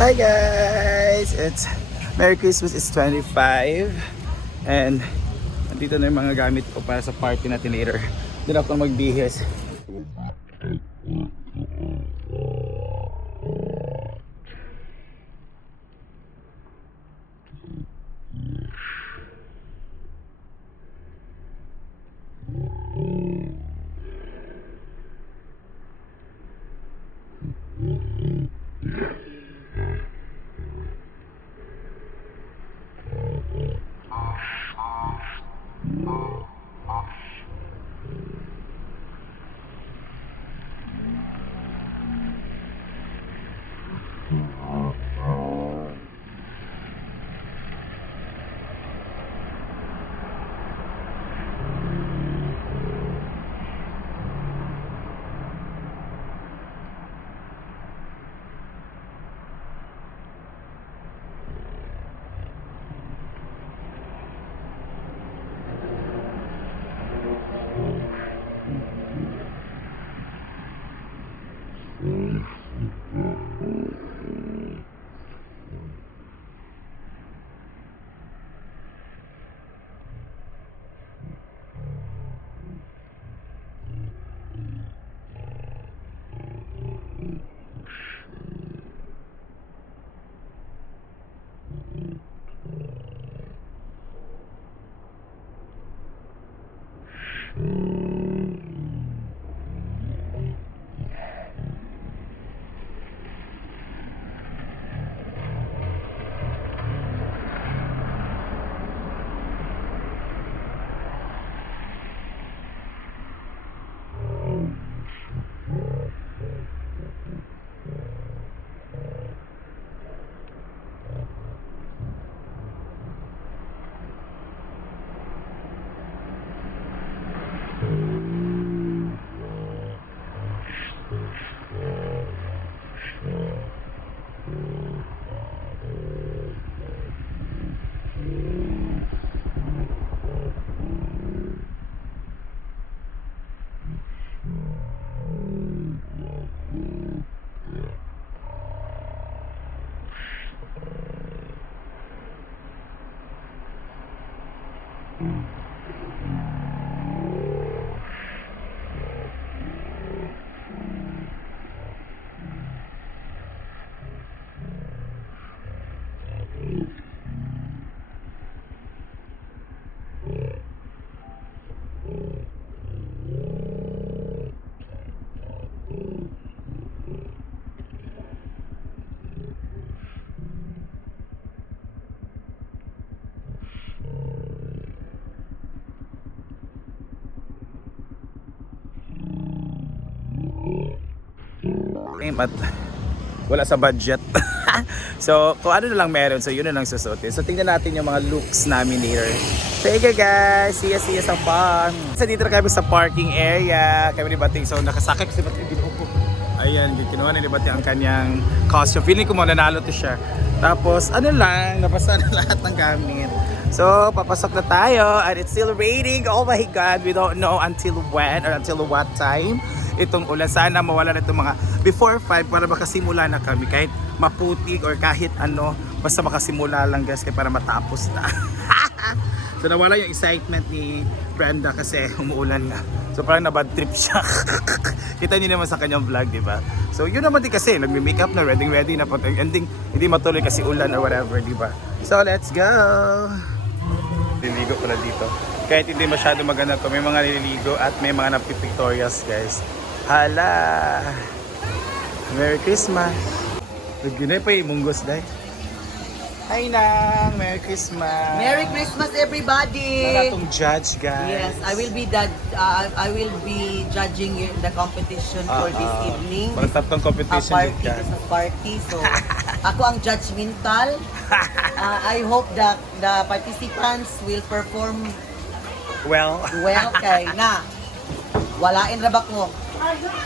Hi guys! It's Merry Christmas, it's 25 and nandito na yung mga gamit ko para sa party natin later. Hindi na ako magbihis. At wala sa budget. So kung ano na lang meron, so yun na lang susuotin. So tingnan natin yung mga looks namin later. Sige guys, see ya sa farm. So dito na kami sa parking area. Kami ni Bating, so nakasakay kasi Bating ginuupo. Ayan, kinuha ni Bating ang kanyang costume. Feeling ko mo nanalo to siya. Tapos ano lang, napasa na lahat ng gamit. So papasok na tayo and it's still raining. Oh my God, we don't know until when or until what time itong ulan. Sana mawala na itong mga before 5 para makasimula na kami kahit maputik or kahit ano, basta makasimula lang guys kaya para matapos na. So nawala yung excitement ni Brenda kasi umuulan na. So parang na bad trip siya. Kita niyo naman sa kanyang vlog, di ba? So yun naman din kasi nagme-makeup na, ready na po. Ending hindi matuloy kasi ulan or whatever, di ba? So let's go. Nililigo pala dito. Kahit hindi masyado maganda to, may mga nililigo at may mga napipictorials guys. Hala! Merry Christmas! Naggunay pa yung munggos dahil. Hi Nang! Merry Christmas! Merry Christmas, everybody! Wala tong judge, guys. Yes, I will be judging the competition for this evening. Parang tatlong competition Party, din ka. Christmas party. So, ako ang judgmental. I hope that the participants will perform Well, kay na. Walain ra ba ko?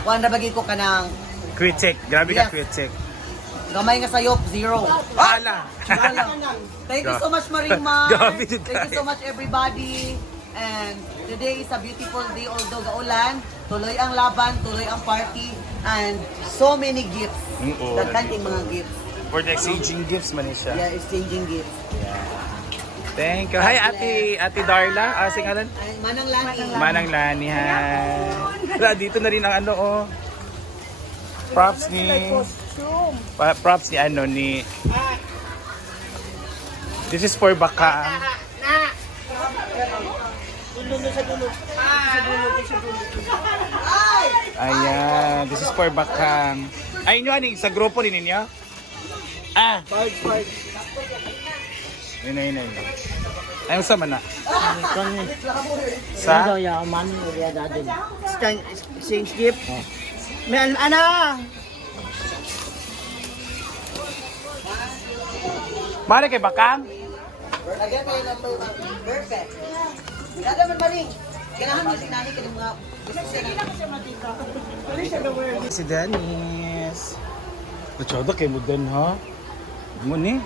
Wala na bagi ko kanang critic. Grabe ka Yes. critic. gamay nga sayop, 0. Hala! Thank you so much, Marimar. Grabe din Thank you so much, everybody. And today is a beautiful day, although gaulan. Tuloy ang laban, tuloy ang party, and so many gifts. Oo, Daghan yung mga gifts. For the exchanging gifts man siya. Yeah, exchanging gifts. Thank you. Hi, Ate Darla. Singalan? Ay, Manang Lani. Manang Lani, hi. Wala, dito na rin ang ano, oh. Props ni... Props ni ano, ni... This is for baka. Ayan, this is for bakang. Ay, inyo ani, sa grupo rin ninyo? Yun. Ay, saan man na? Sa? Exchange gift. May ana. Mari kay bakang? Again, may number 1. Perfect. Kada man maling. Ganahan mo sinani ka ng mga Si Dennis. Masyado kay mo din, ha? Mo ni?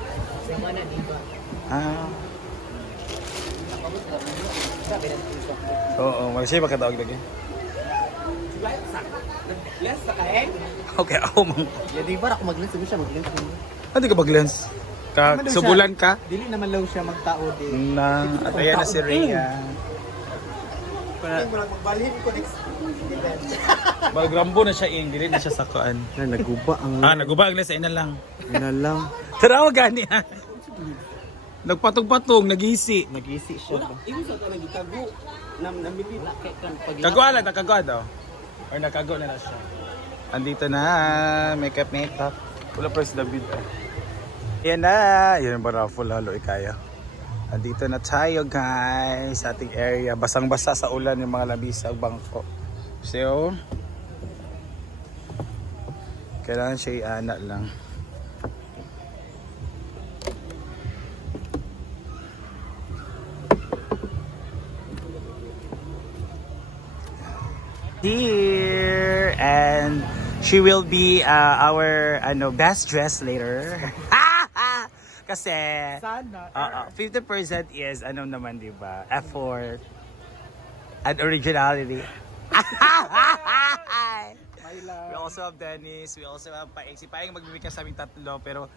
Oo, wala siya makatawag lagi. lens sa kaeng. Okay, ako mang. Ya di ba ako mag-lens siya mag-lens. Hindi ka mag-lens? Subulan ka? Dili naman law siya magtao din. At ayan na si Rhea. Magbalhin ko next event. Balgrambo na siya dili na siya sakaan. Naguba ang Naguba ang lens, ayun na lang. ina lang. Tarawa gani ha. Nagpatong-patong, nagisi. Nag-isi siya ba? Imo sa talaga gitago. Namili na kay kan pag Kagwa lang, nakagwa daw. Or nakago na siya. Andito na, makeup. Wala pa si David. Yan na. Yan ba raffle halo ikaya. Andito na tayo guys sa ating area. Basang-basa sa ulan yung mga labisag bangko. So, kailangan siya iana lang. Here and she will be our best dress later. Kasi sana 50% is naman, di ba? Effort and originality. We also have Dennis, we also have Paeng. Si Paeng magbibigay sa aming tatlo pero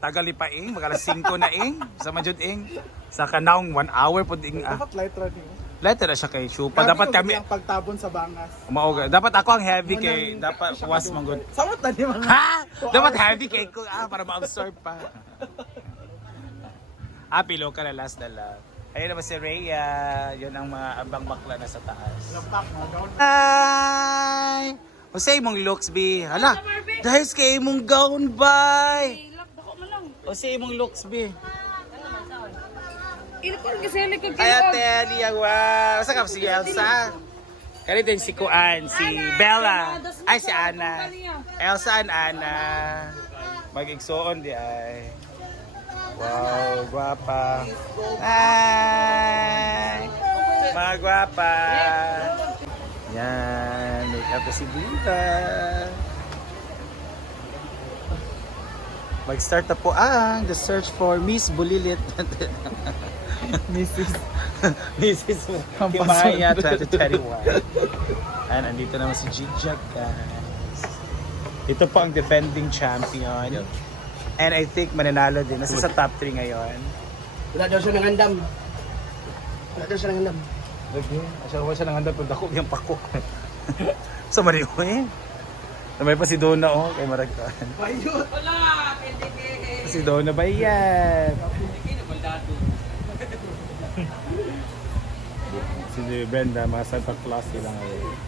tagal ni Paeng, magalas 5 na ing, sa Majud ing. Sa kanang 1 hour po ding. dapat light rod niyo. Letter na siya kay Chupa. Dapat kami ang pagtabon sa bangas. Mauga. Dapat ako ang heavy kay dapat was manggod. Samot na ni mga. Ha? Dapat heavy kay ko para ma-absorb pa. Pilo ka na last na lang. Ayun naman si Rhea. Yun ang mga abang bakla na sa taas. Hi! O say mong looks, B. Hala, dahil kay mong gown, bay. O say mong looks, B. Ay, ate, niyang wow. Basta ka si Elsa. Kaya din si Kuan, si Bella. Ay, si Ana. Elsa and Ana. Mag-igsoon di ay. Wow, guwapa. Hi! Mga guwapa. Yan, make up si Diva. Mag-start na po ang the search for Miss Bulilit. Mrs. Kimaya 2021. And andito naman si Jigjag, guys. Ito po ang defending champion. And I think mananalo din. Nasa sa top 3 ngayon. Wala daw siya nangandam. Lagi, wala siya nang handa pero dako yung pakok. Sa Mario eh. May pa si Dona kay Maragkan. Bayot. Si Dona ba yan? Si Brenda, mga Santa Claus sila ngayon.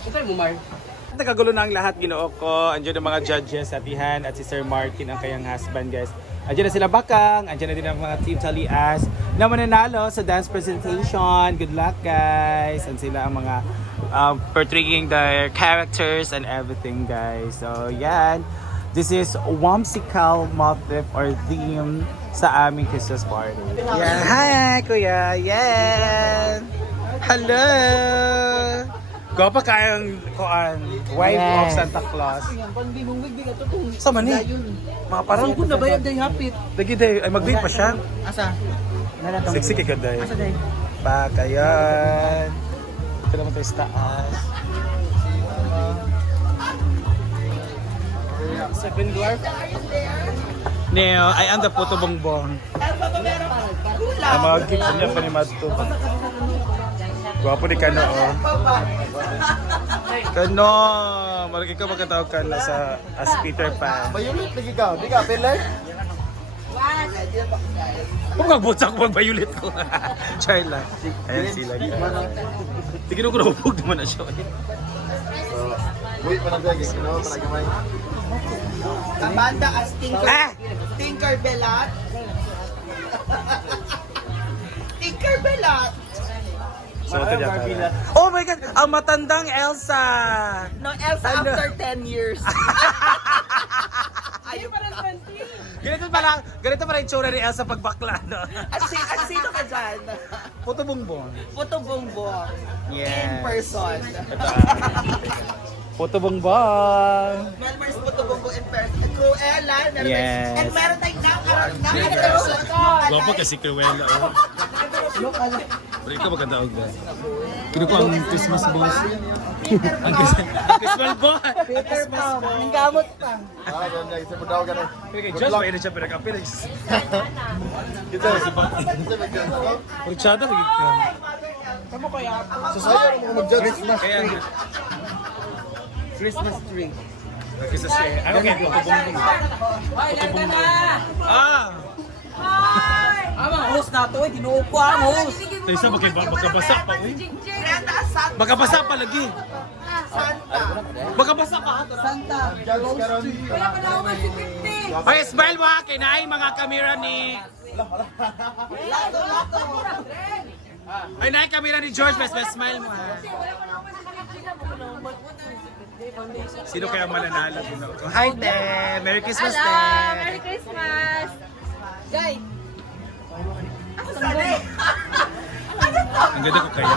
Ito mo, Mar. Nakagulo na ang lahat, Ginoo ko. Andiyan ang mga judges, Atihan at si Sir Martin, ang kayang husband, guys. Andiyan na sila Bakang, andiyan na din ang mga Team Talias na mananalo sa dance presentation. Good luck, guys. And sila ang mga portraying their characters and everything, guys. So, yan. This is whimsical motif or theme sa aming Christmas party. Yan. Hi, Kuya. Yan. Hello. Gapa kayang wife of Santa Claus. Sa man eh. Mga parang Kung nabayad day hapit. Lagi day, ay mag-wait pa siya. Asa? Sexy kay day. Asa day? Baka yan. Ito naman tayo sa taas. Neo, I am the Puto Bongbong. Ang mga kitchen niya pa ni Masto. Gwapo ni Kano, oh. Kano! Marag ikaw magkatawag ka na sa as Peter Pan. Bayulit lagi ka. Di ka, Peler? Kung magbutsa ko mag-violet ko. Char lang. Ayan sila. Tignan ko na naman na siya. Uy, parang lagi. Kinawa, parang gamay. Ang banda as Tinker Bellat. Tinker Bellat. So, ito niya. Oh my God! Ang matandang Elsa! No, Elsa after 10 years. Ayun parang Ganito pala yung tsura ni Elsa pag bakla, no? At sino ka dyan? Puto Bongbong. Puto Bongbong. In Yeah. person. Puto Bongbong. Melmars Puto Bongbong in person. Cruella. Yes. And meron tayong nakakaroon. Gwapo kasi Cruella, oh. Pero ikaw maganda ako ba? Kino ko ang Christmas boss. Ang Christmas boss! Peter Pan. Ang gamot pa. Ah, ganyan. Isa mo daw ka na. Pero kay Josh, may siya pinag-apil. Ito, si Bat. Ito, may ganyan. Pagtsada, lagi ka. So, sa'yo, ano mo mag-judge? Kaya, Christmas tree. kasi siya, okay, Puto Bongbong. Puto Bongbong. Ah! Mga host na to, ginuo ko ang host. Ito isa, magkabasa pa, uy. Magkabasa pa lagi. Magkabasa pa. Santa. Judge karon. Okay, smile mo ha, kinain mga kamera ni... Ay, naay kamera ni George, best smile mo ha. Sino kaya mananalo? Hi, Te! Merry Christmas, Te! Merry Christmas! Guy. Ang ganda ko kaya.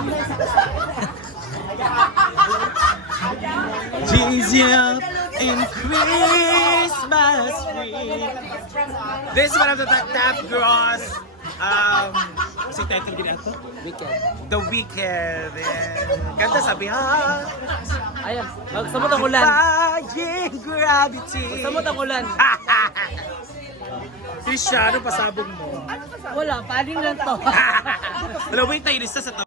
Jesus in Christmas tree. This is one of the top girls. Si title gini ato? The Weekend. Ganda sabi ha. Ayan, magsamot ang ulan. Defying gravity. Magsamot ang ulan. Trisha, ano pasabog mo? Wala, paning lang to. Hello, wait tayo, lista sa to.